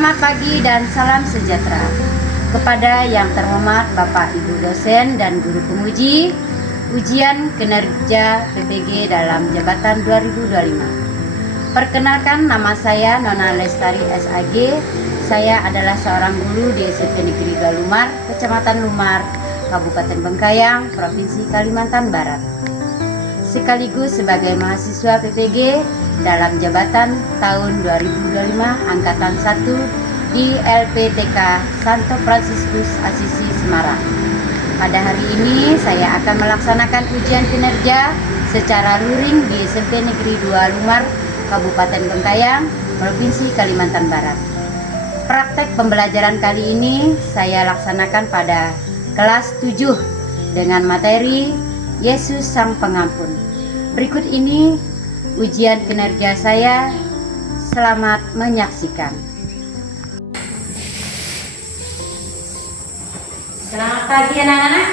Selamat pagi dan salam sejahtera kepada yang terhormat Bapak Ibu dosen dan guru penguji ujian kinerja PPG dalam jabatan 2025. Perkenalkan, nama saya Nona Lestari SAG. Saya adalah seorang guru di SMP Negeri 2 Lumar, Kecamatan Lumar, Kabupaten Bengkayang, Provinsi Kalimantan Barat. Sekaligus sebagai mahasiswa PPG dalam jabatan tahun 2025 Angkatan 1 di LPTK Santo Fransiskus Asisi Semarang. Pada hari ini saya akan melaksanakan ujian kinerja secara luring di SMP Negeri 2 Lumar, Kabupaten Bengkayang, Provinsi Kalimantan Barat. Praktek pembelajaran kali ini saya laksanakan pada kelas 7 dengan materi Yesus Sang Pengampun. Berikut ini ujian kinerja saya. Selamat menyaksikan. Selamat pagi anak-anak.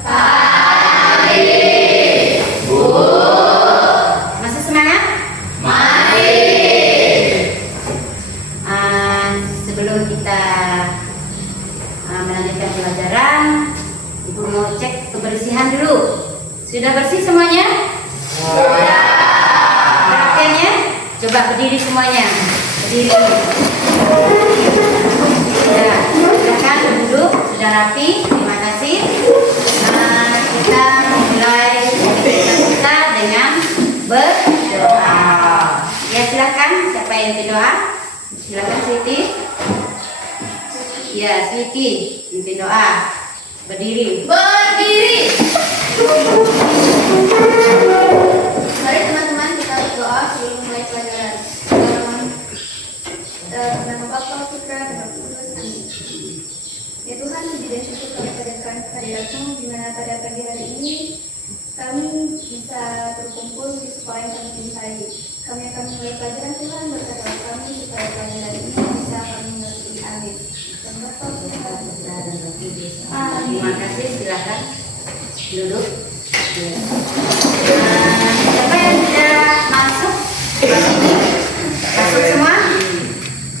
Pagi, Bu. Masih semangat? Mari. Sebelum kita melanjutkan pelajaran, Ibu mau cek kebersihan dulu. Sudah bersih semuanya? Sudah. Prakteknya? Coba berdiri semuanya. Berdiri. Ya, silakan duduk. Sudah rapi. Terima kasih. Kita mulai kegiatan kita dengan berdoa. Ya, silakan. Siapa yang berdoa? Silakan Siti. Ya, Siti, pimpin doa. Berdiri. Berdiri. Mari teman-teman kita berdoa sebelum mulai pelajaran. Dalam nama Bapa, Putra, dan Roh Kudus. Amin. Ya Tuhan, puji dan syukur kami panjatkan kehadirat-Mu di mana pada pagi hari ini kami bisa berkumpul di sekolah yang kami cintai. Kami akan mulai pelajaran, Tuhan, berkata kami supaya pelajaran ini bisa kami mengerti. Amin. Dan Bapa, Putra, dan Roh Kudus. Terima kasih, silakan duduk. Siapa yang tidak masuk? Masuk semua?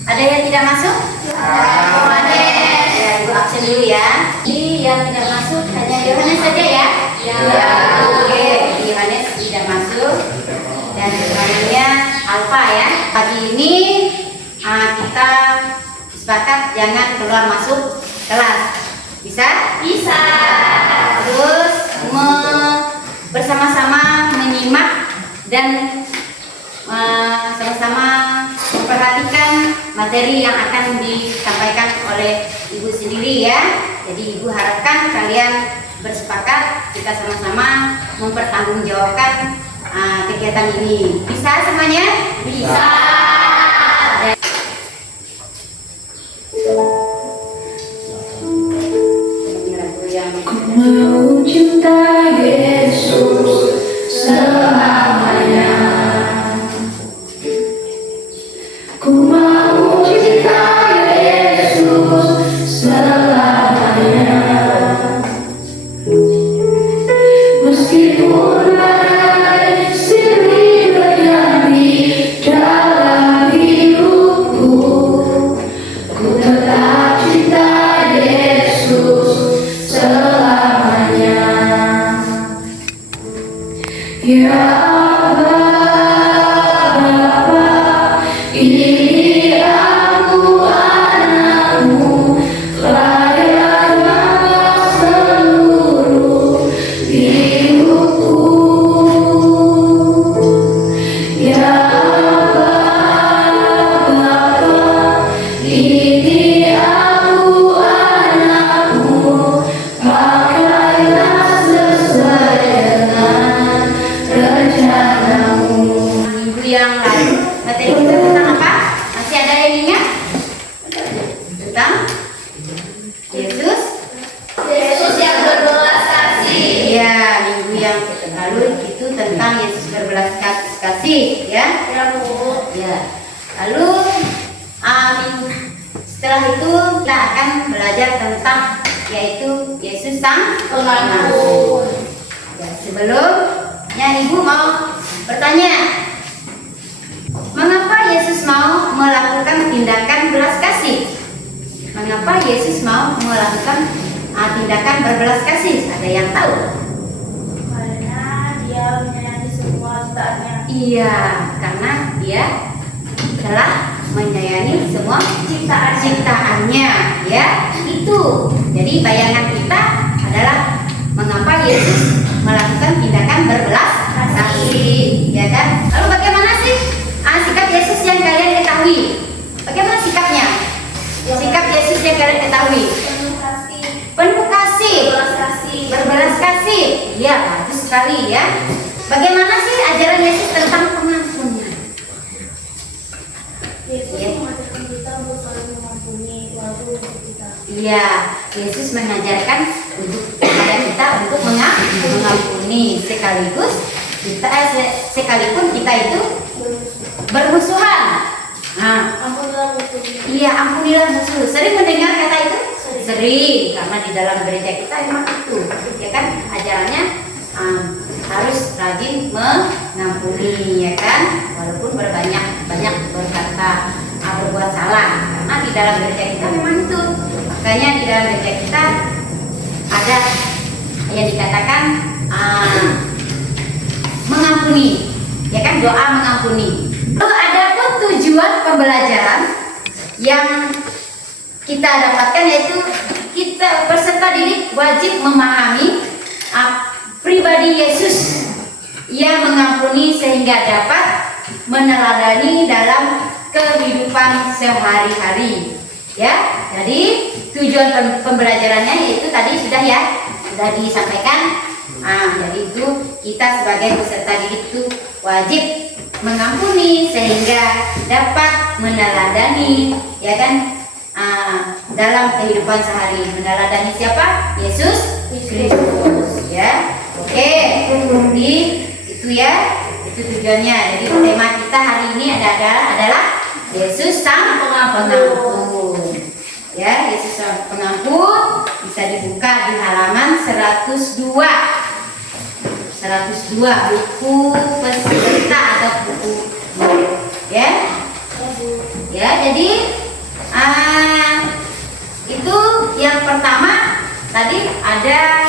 Ada yang tidak masuk? Ada. Ya, Ibu absen dulu ya. Ini yang tidak masuk hanya Yohanes saja ya? Ya. Oke, Yohanes tidak masuk. Dan semuanya Alfa ya. Pagi ini kita sepakat jangan keluar masuk kelas. Bisa? Bisa. Terus bersama-sama menyimak dan sama-sama memperhatikan materi yang akan disampaikan oleh Ibu sendiri ya. Jadi Ibu harapkan kalian bersepakat kita sama-sama mempertanggungjawabkan kegiatan ini. Bisa semuanya? Bisa. Mau cinta Yesus selamanya. Ku mau cinta Yesus selamanya. Meskipun badai silih berganti dalam hidupku, ku tetap cinta Yesus selamanya. Ya Bapa, ini aku anakmu, layaklah seluruh hidupku. Ya Bapa, ini aku anakmu, pakailah sesuai dengan rencanamu. Minggu yang lalu materi kita tentang apa? Masih ada yang ingat? Tentang Yesus? Yesus yang berbelas kasih. Ya, minggu yang lalu itu tentang Yesus berbelas kasih ya. Ya Bu. Ya. Lalu setelah itu kita akan belajar tentang yaitu Yesus Sang Pengampun. Ya, sebelumnya Ibu mau bertanya, mengapa Yesus mau melakukan tindakan belas kasih? mengapa Yesus mau melakukan tindakan berbelas kasih? Ada yang tahu? Karena dia menyayangi semua ciptaannya. Iya, karena dia telah menyayangi semua ciptaannya, ya. Itu. Jadi bayangan kita adalah mengapa Yesus melakukan tindakan berbelas kasih, ya kan? Lalu bagaimana sih sikap Yesus yang kalian ketahui? Bagaimana sikapnya? Sikap Yesus yang kalian ketahui? Penuh kasih, berbelas kasih. Iya, bagus sekali ya. Bagaimana sih ajaran Yesus tentang pengampunan? Yesus mengajarkan kita untuk saling mengampuni walaupun kita. Iya, Yesus mengajarkan kepada kita untuk mengampuni sekalipun kita itu bermusuhan. Nah, Ampunilah musuh. iya, ampunilah musuh. Sering mendengar kata itu? Sering, karena di dalam gereja kita memang itu, ya kan? Ajarannya harus rajin mengampuni, ya kan? Walaupun banyak berkata berbuat salah, karena di dalam gereja kita memang itu. Makanya di dalam gereja kita ada yang dikatakan mengampuni, ya kan? Doa mengampuni. Lalu ada pun tujuan pembelajaran yang kita dapatkan, yaitu kita peserta didik wajib memahami pribadi Yesus yang mengampuni sehingga dapat meneladani dalam kehidupan sehari-hari. Ya, jadi tujuan pembelajarannya yaitu tadi sudah disampaikan. Jadi itu kita sebagai peserta didik itu wajib mengampuni sehingga dapat meneladani, ya kan? Dalam kehidupan sehari. Meneladani siapa? Yesus Kristus, ya. Oke, jadi itu ya, itu tujuannya. Jadi tema kita hari ini adalah Yesus Sang Pengampun. Ya, Yesus Sang Pengampun bisa dibuka di halaman 102 buku peserta atau buku ya. Ya, jadi itu yang pertama tadi ada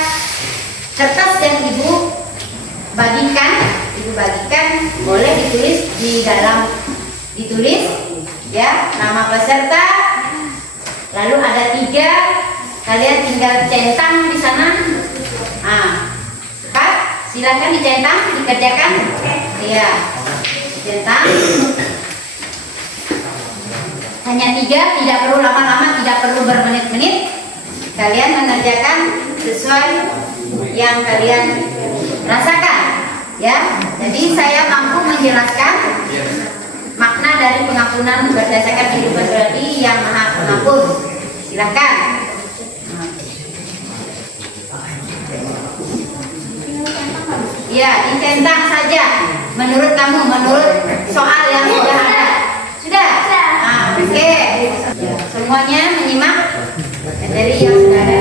kertas yang ibu bagikan, boleh ditulis ya nama peserta, lalu ada 3, kalian tinggal centang di sana. Cepat, silakan dicentang, dikerjakan. Iya, centang. Hanya 3, tidak perlu lama-lama, tidak perlu bermenit-menit. Kalian mengerjakan sesuai yang kalian rasakan, ya. Jadi saya mampu menjelaskan makna dari pengampunan berdasarkan kehidupan pribadi yang Maha Pengampun. Silakan. Ya, dicentang saja. Menurut kamu, menurut soal yang sudah ada. Sudah? Oke. Semuanya menyimak dari yang sudah ada.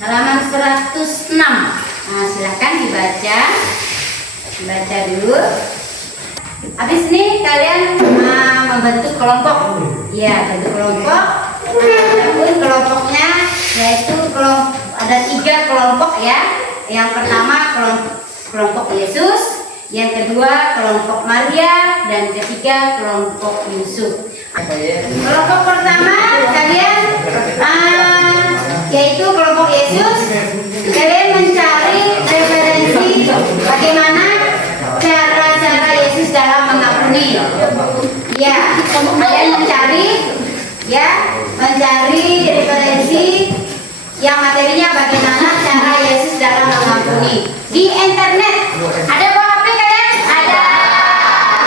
Halaman 106. Silahkan dibaca dulu. Habis ini kalian membentuk kelompok. Ya, bentuk kelompok. Adapun kelompoknya yaitu ada 3 kelompok ya. Yang pertama kelompok Yesus, yang kedua kelompok Maria, dan ketiga kelompok Yusuf. Kelompok pertama kalian yaitu kelompok Yesus. Kalian mencari referensi bagaimana cara-cara Yesus dalam mengampuni. Ya, kalian mencari ya materinya bagaimana cara Yesus dalam mengampuni. Di internet ada bawa HP kalian? Ada.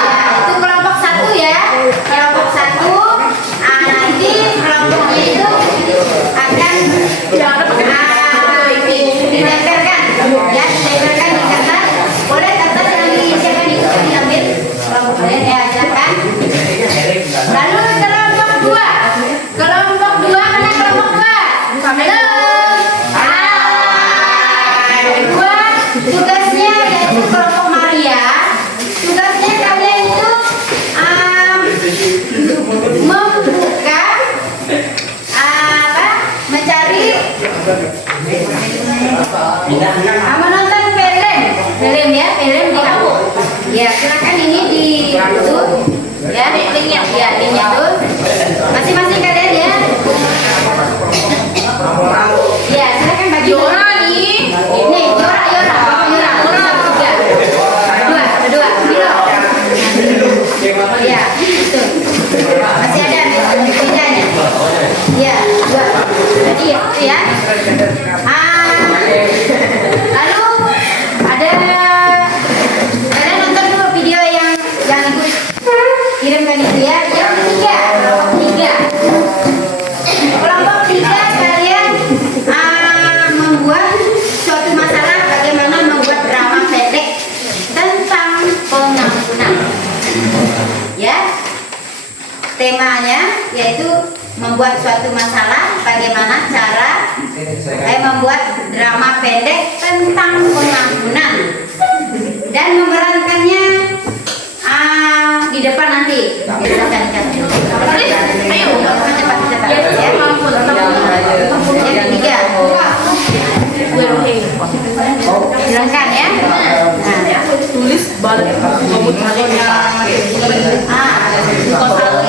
Ya, itu kelompok 1 ya. Kelompok 1. Nanti kelompoknya itu akan ditempelkan, ya, ditempelkan di kertas. Boleh kertas yang diisikan itu diambil kelompok kalian ya, silakan. Lalu kelompok 2. Kelompok 2 mana kelompok 2? Halo. Kedua tugasnya yaitu kelompok Maria. Tugasnya kalian itu membuka mencari menonton film ya, film di HP. Ya, silakan ini di itu ya, linknya ya, linknya tuh masing-masing kalian ya. Ya, silakan bagi Yora nih. Ini Yora kedua Milo. Ya, itu masih ada bedanya. Ya, 2. Jadi itu ya. Lalu ada kalian nonton dulu video yang ibu kirimkan itu ya. Yang ketiga, kelompok 3 kalian membuat suatu masalah, bagaimana membuat drama pendek tentang pengampunan. Ya, temanya yaitu membuat suatu masalah, bagaimana cara membuat drama pendek tentang pengampunan, dan memerankannya di depan nanti. Silakan catat. Ayo, cepat ya. Yang ketiga, silakan ya. Tulis balik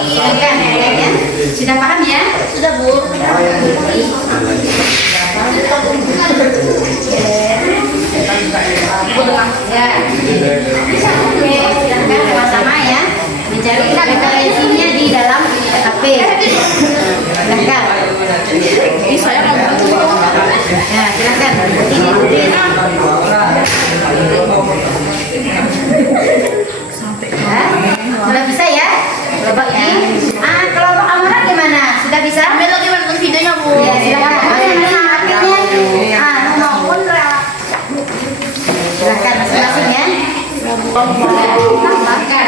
Silakan ya. Sudah paham ya? Sudah, Bu. Ya. Oke, silakan sama-sama ya. Mencari referensinya di dalam HP. Silakan. Ini saya nggak butuh. Ya, silakan. Ini tulis. Ya, sudah bisa ya? Kelompok ini. Kelompok Amora gimana? Sudah bisa? Ambil lagi nonton videonya, Bu. Ya, silakan. Masing-masing akhirnya. Maupun silakan masing-masing ya. Makan.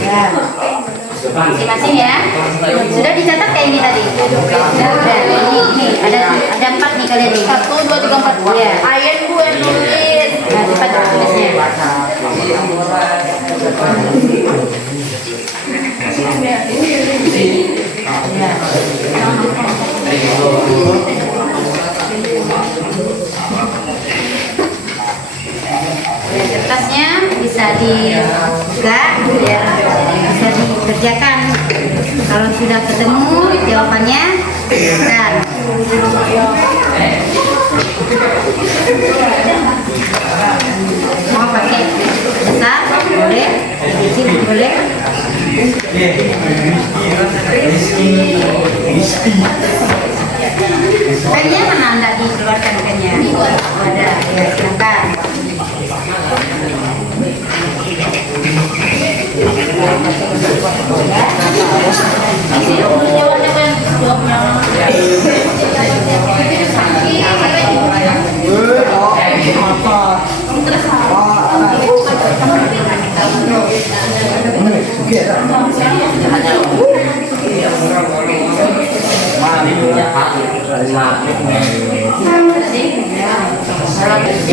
Ya. Masing-masing ya. Sudah dicatat kayak ini tadi. Sudah. Ini ada 4 nih kalian nih. 1, 2, 3, 4. Iya. Ayen, Bu, yang nulis. Nah, cepat tulisnya. Ya. Kertasnya bisa dibuka biar bisa dikerjakan. Kalau sudah ketemu jawabannya, dan mau pakai besar boleh, kecil boleh. Pennya mana anda dikeluarkan pennya? Ada, ya silakan.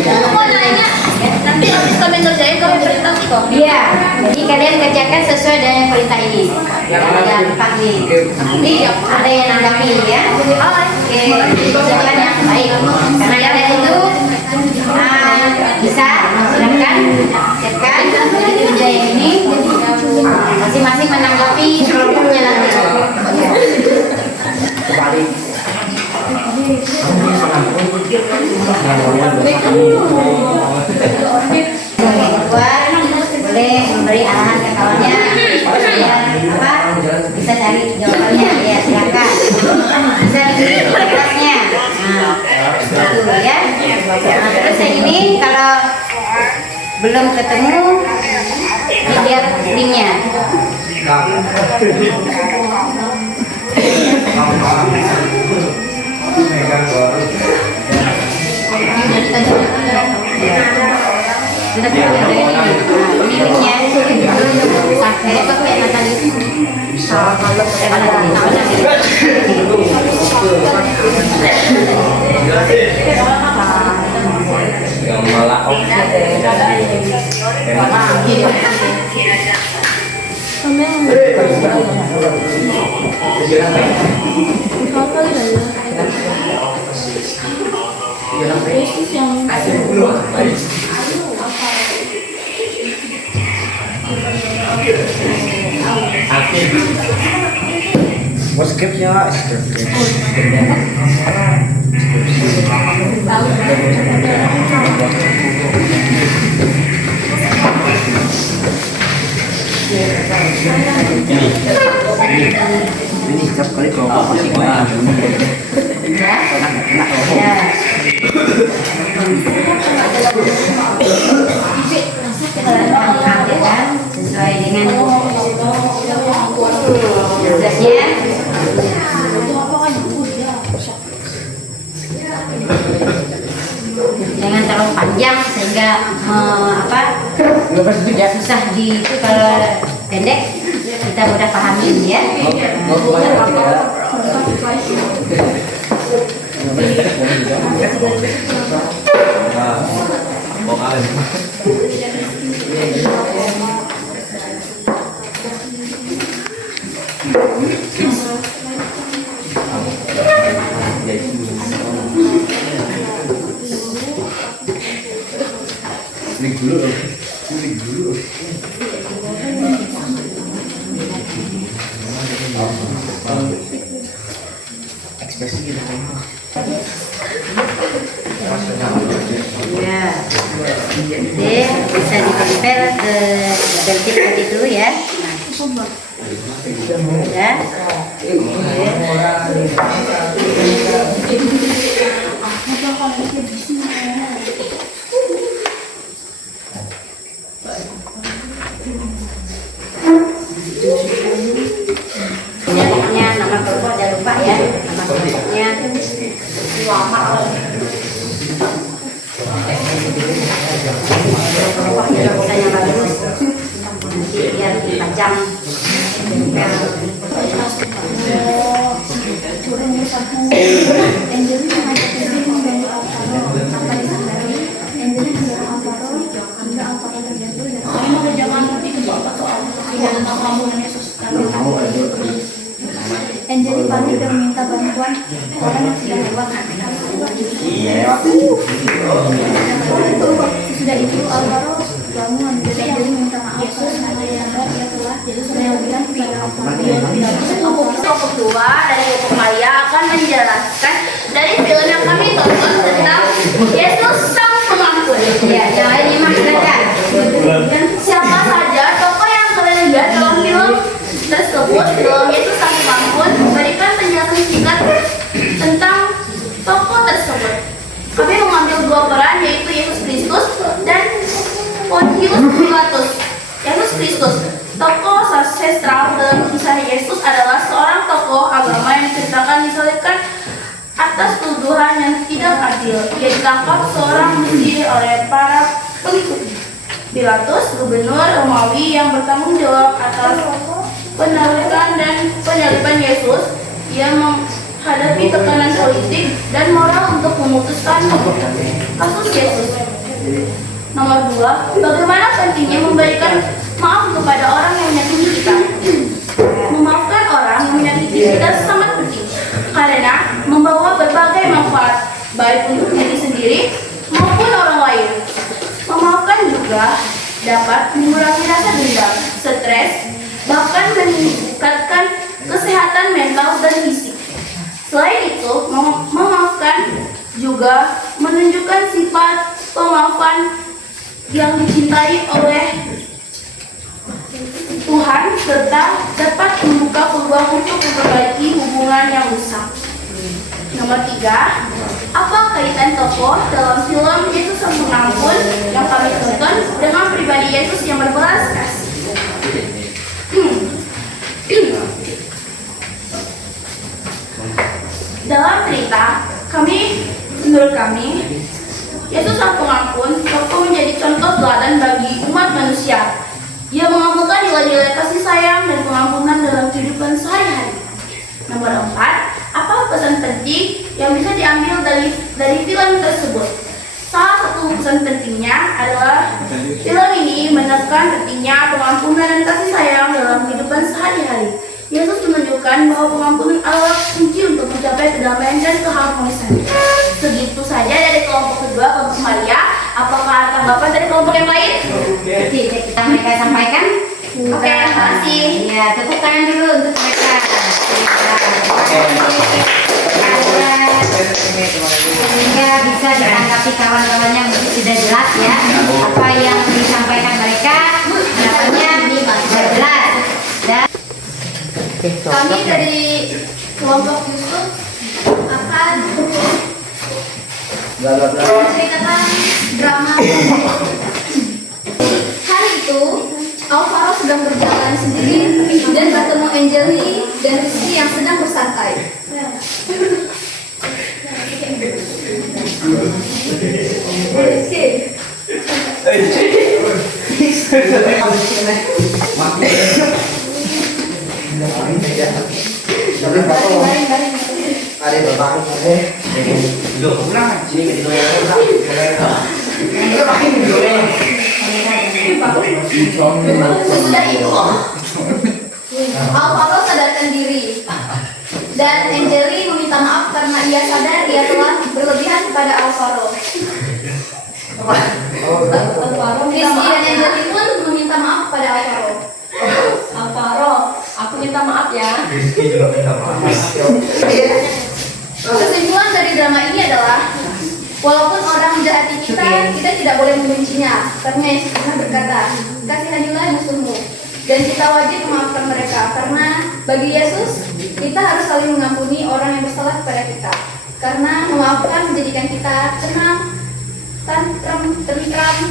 Aku mau nanya, nanti habis kami ngerjain kami perintah kok. Iya, jadi kalian kerjakan sesuai dengan perintah ini. Ada 4 nih. Nanti ada yang nanggapi ya. Oke, sesuai yang baik. Karena kalian itu bisa silakan cekkan kerja ini. Masing-masing menanggapi kelompoknya nanti. Keluar boleh memberi arahan Nah, terus yang ini kalau belum ketemu lihat linknya. Sudah ketemu dari ini. Nah, ini linknya. Pakai pakai Natali. Yang malah mau skipnya skip. Ini setiap kali kalau masih main Ya. Sesuai dengan tugasnya. Jangan terlalu panjang sehingga susah di itu, kalau pendek kita mudah pahamin ya. Ekspresi gitu. Ya, jadi bisa di-compare ke double tip tadi dulu ya. Ya. Penyakitnya nama kelompok jangan lupa ya. Nama kelompoknya kelompoknya tulisannya bagus. Nanti biar dipajang. Angeli panik dan minta bantuan orang yang sudah lewat. Sudah itu Alvaro bangun dan Angeli minta maaf karena dia telah melewatkan kepada Alvaro. Kelompok kedua dari kelompok Maya akan menjelaskan dari film yang kami tonton tentang Yesus Sang Pengampun. Ya, jangan nyimak silakan. Dan siapa saja tokoh yang kalian lihat dalam film tersebut, film Yesus Sang Pengampun memberikan penjelasan singkat tentang tokoh tersebut. Kami mengambil dua peran, yaitu Yesus Kristus dan Pontius Pilatus. Yesus Kristus, tokoh sentral dalam kisah Yesus, adalah seorang tokoh agama yang diceritakan disalibkan atas tuduhan yang tidak adil. Ia ditangkap seorang Mesir oleh para pengikut. Pilatus, gubernur Romawi yang bertanggung jawab atas penarikan dan penyaliban Yesus. Ia menghadapi tekanan politik dan moral untuk memutuskan kasus Yesus. Nomor 2, bagaimana pentingnya memberikan maaf kepada orang yang menyakiti kita. Memaafkan orang yang menyakiti kita sangat penting karena membawa berbagai manfaat, baik untuk diri sendiri maupun orang lain. Memaafkan juga dapat mengurangi rasa dendam, stres, bahkan meningkatkan kesehatan mental dan fisik. Selain itu, memaafkan juga menunjukkan sifat pemaafan yang dicintai oleh Tuhan serta dapat membuka peluang untuk memperbaiki hubungan yang rusak. Nomor 3, apa kaitan tokoh dalam film Yesus Sang Pengampun yang kami tonton dengan pribadi Yesus yang berbelas kasih? Dalam cerita, menurut kami, Yesus Sang Pengampun tokoh menjadi contoh teladan bagi umat manusia. Ia mengamalkan nilai-nilai kasih sayang dan pengampunan dalam kehidupan sehari-hari. Nomor 4, apa pesan penting yang bisa diambil dari film tersebut? Salah satu pesan pentingnya adalah film ini menekan pentingnya pengampunan dan kasih sayang dalam kehidupan sehari-hari. Yesus menunjukkan bahwa pengampunan adalah kunci untuk mencapai kedamaian dan keharmonisan. Segitu saja dari kelompok kedua, kelompok Maria. Apakah ada tanggapan dari kelompok yang lain? Oke, kita mereka sampaikan. Oke, terima kasih. Ya, tepuk tangan dulu untuk mereka. Sehingga bisa ditanggapi kawan-kawannya mungkin sudah jelas ya apa yang disampaikan mereka, pendapatnya sudah jelas. Dan Kami dari kelompok Yusuf akan menceritakan drama. Hari itu, Alvaro sedang berjalan sendiri dan bertemu Angeli dan Rizky yang sedang bersantai. Sesudah itu, Alvaro sadarkan diri dan Angeli meminta maaf karena ia sadar ia telah berlebihan kepada Alvaro. Rizky dan Angeli pun meminta maaf kepada Alvaro. Alvaro, aku minta maaf ya. Kesimpulan dari drama ini adalah walaupun orang menjahati kita, kita tidak boleh membencinya. Karena Yesus pernah berkata, kasihanilah musuhmu. Dan kita wajib memaafkan mereka. Karena bagi Yesus, kita harus saling mengampuni orang yang bersalah kepada kita. Karena memaafkan menjadikan kita tenang, tentram,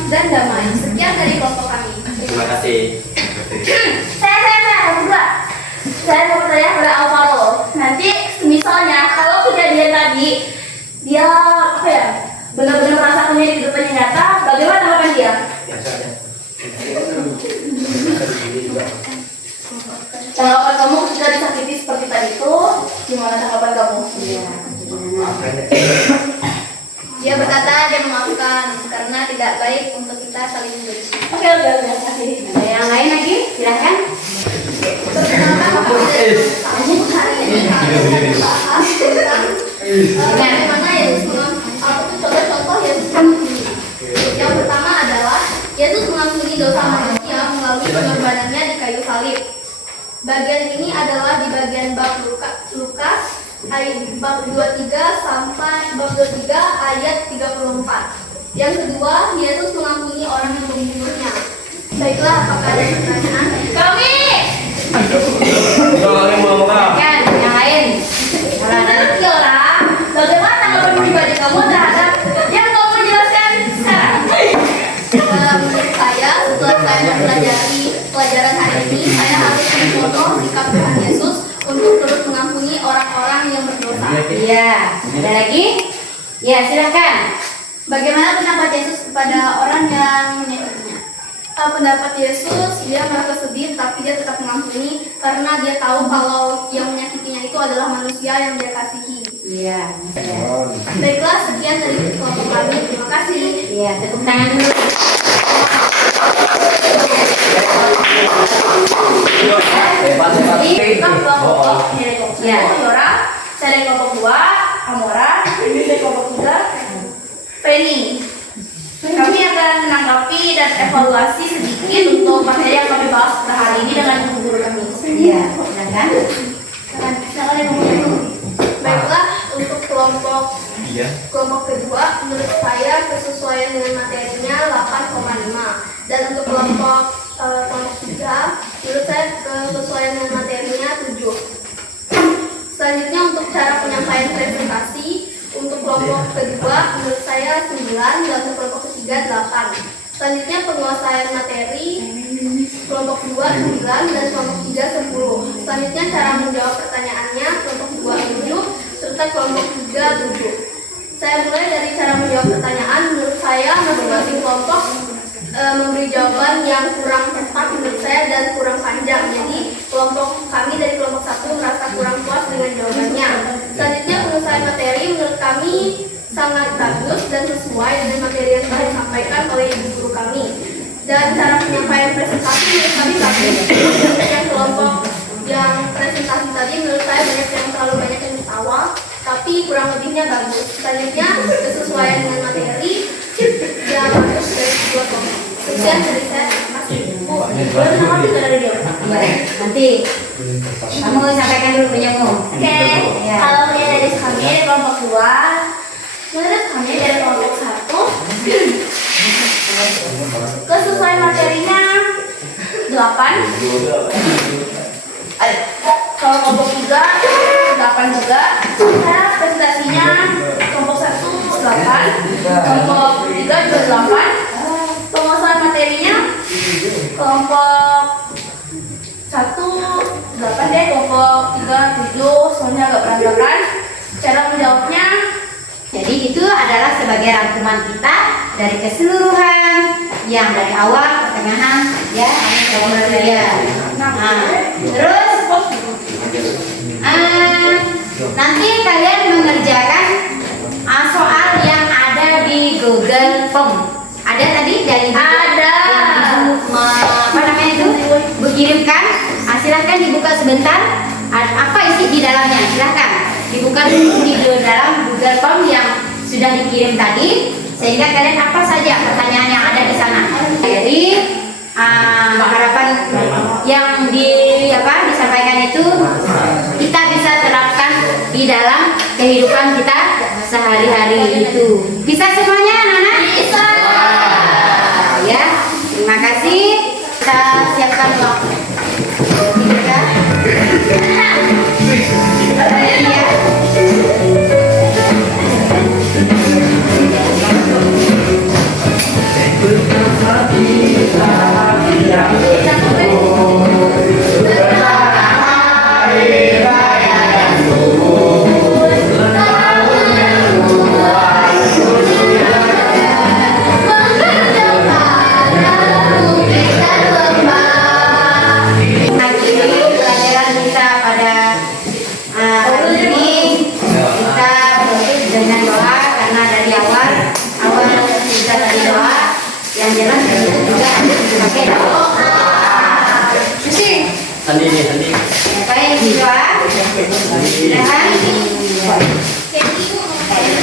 dan damai. Sekian dari kelompok kami. Terima kasih. Saya mau bertanya pada Alvaro. Nanti misalnya kalau kejadian tadi dia apa ya benar-benar merasakannya di kehidupan yang nyata, bagaimana tanggapan dia? Tanggapan kamu ketika disakiti seperti tadi itu, gimana tanggapan kamu? Dia berkata dia memaafkan karena tidak baik untuk kita saling membenci. Oke, terima kasih. ada yang lain lagi, silahkan. Perkenalkan Bapak Ibu, hari ini kami akan membahas tentang bagaimana Yesus mengampuni contoh Yesus mengampuni. Yang pertama adalah Yesus mengampuni dosa manusia melalui pengorbanannya di kayu salib. Bagian ini adalah di bagian bab Lukas ayat bab 23 sampai bab 23 ayat 34. Yang kedua, Yesus mengampuni orang yang membunuhnya. Baiklah, apakah ada pertanyaan? Kami Silahkan, yang lain. Kalau ada menurut Kiora, bagaimana tanggapan pribadi kamu terhadap yang kamu jelaskan sekarang? Menurut saya, setelah saya mempelajari pelajaran hari ini, saya harus mencontoh sikap Tuhan Yesus untuk terus mengampuni orang-orang yang berdosa. Iya, ada lagi? Ya, silahkan. Bagaimana pendapat Yesus kepada orang yang menyakitinya? Pendapat Yesus, dia merasa sedih tapi dia tetap mengampuni karena dia tahu kalau yang menyakitinya itu adalah manusia yang dia kasihi. Iya. Baiklah, sekian dari kelompok kami. Terima kasih. Iya, tepuk tangan dulu. Jadi, kan kelompok dari kelompok Ya. Yora, saya dari kelompok 2, Amora, ini dari kelompok 3, Penny. Kami akan menanggapi dan evaluasi sedikit untuk materi yang kami bahas pada hari ini dengan guru kami. Iya, silahkan. Silakan yang ngomong dulu. Baiklah, untuk kelompok kedua, menurut saya kesesuaian dengan materinya 8,5. Dan untuk kelompok 3, menurut saya kesesuaian dengan materinya 7. Selanjutnya untuk cara penyampaian presentasi, kelompok kedua menurut saya 9 dan untuk kelompok ketiga 8. Selanjutnya penguasaan materi kelompok 2 9 dan kelompok 3 10. Selanjutnya cara menjawab pertanyaannya kelompok 2 7 serta kelompok 3 7. Saya mulai dari cara menjawab pertanyaan. Menurut saya masing-masing kelompok memberi jawaban yang kurang tepat menurut saya dan kurang panjang. Jadi kelompok kami dari kelompok 1 merasa kurang puas dengan jawabannya. Selanjutnya pengusahaan materi menurut kami sangat bagus dan sesuai dengan materi yang telah disampaikan oleh ibu guru kami. Dan cara penyampaian presentasi menurut kami bagus. Yang kelompok yang presentasi tadi menurut saya terlalu banyak yang ketawa, tapi kurang lebihnya bagus. Selanjutnya kesesuaian dengan materi yang bagus dari kedua kelompok. Sekian dari saya, terima kasih. Bu, nama juga dari dia. Nanti kamu sampaikan dulu punyamu. Oke, kalau punya dari kami dari kelompok 2, menurut kami dari kelompok 1, kesesuaian materinya 8. Kalau kelompok 3, 8 juga. Cara presentasinya kelompok 1 8, kelompok 3 juga 8. Penguasaan materinya kelompok 1 8 deh, kelompok 3 7, soalnya agak berantakan. Cara menjawabnya, Jadi itu adalah sebagai rangkuman kita dari keseluruhan yang dari awal, pertengahan, ya, ya. Nah, terus nanti kalian mengerjakan soal yang ada di Google Form. Ada tadi dari Ada. apa namanya itu? Berkirimkan. Silahkan dibuka sebentar. Apa isi di dalamnya? Silahkan dibuka di dalam Google Form yang sudah dikirim tadi, sehingga kalian apa saja pertanyaan yang ada di sana. Jadi harapan yang disampaikan itu kita bisa terapkan di dalam kehidupan kita sehari-hari itu. Bisa semuanya, anak-anak? bisa. Ya, terima kasih. Kita siapkan waktu. Ya. Pelajaran kita pada hari ini kita menutup dengan doa, karena dari awal kita tadi doa yang jelas juga harus dipakai doa. Sandi. Baik, doa.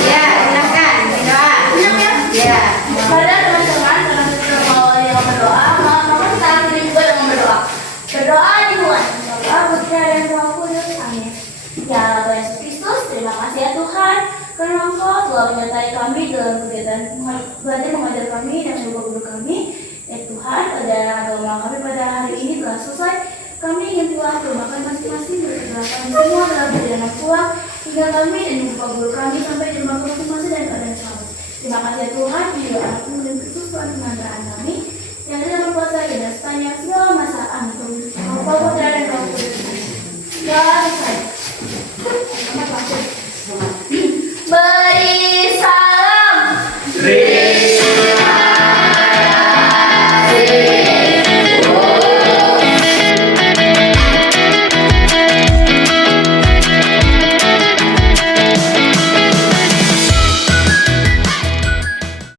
Ya, silakan doa. Ya. Pada teman-teman, karena kita mau yang berdoa, maka kita akhiri juga dengan berdoa. Berdoa dimulai. Berdoa Putra dan Roh Kudus. Amin. Ya Tuhan Yesus Kristus, terima kasih ya Tuhan, karena Engkau telah menyertai kami dalam kegiatan belajar mengajar kami dan guru-guru kami. Ya Tuhan, pada agama kami pada hari ini telah selesai. Kami ingin pulang ke rumah masing-masing, berdoakan semua dalam perjalanan pulang hingga kami dan ibu guru kami sampai di rumah masing-masing dan keadaan selamat. Terima kasih ya Tuhan, juga anakmu dan Kristus Tuhan pengantaran kami yang dalam berkuasa dan sepanjang segala masa. Amin. Bapa, Putra dan Roh Kudus. Ya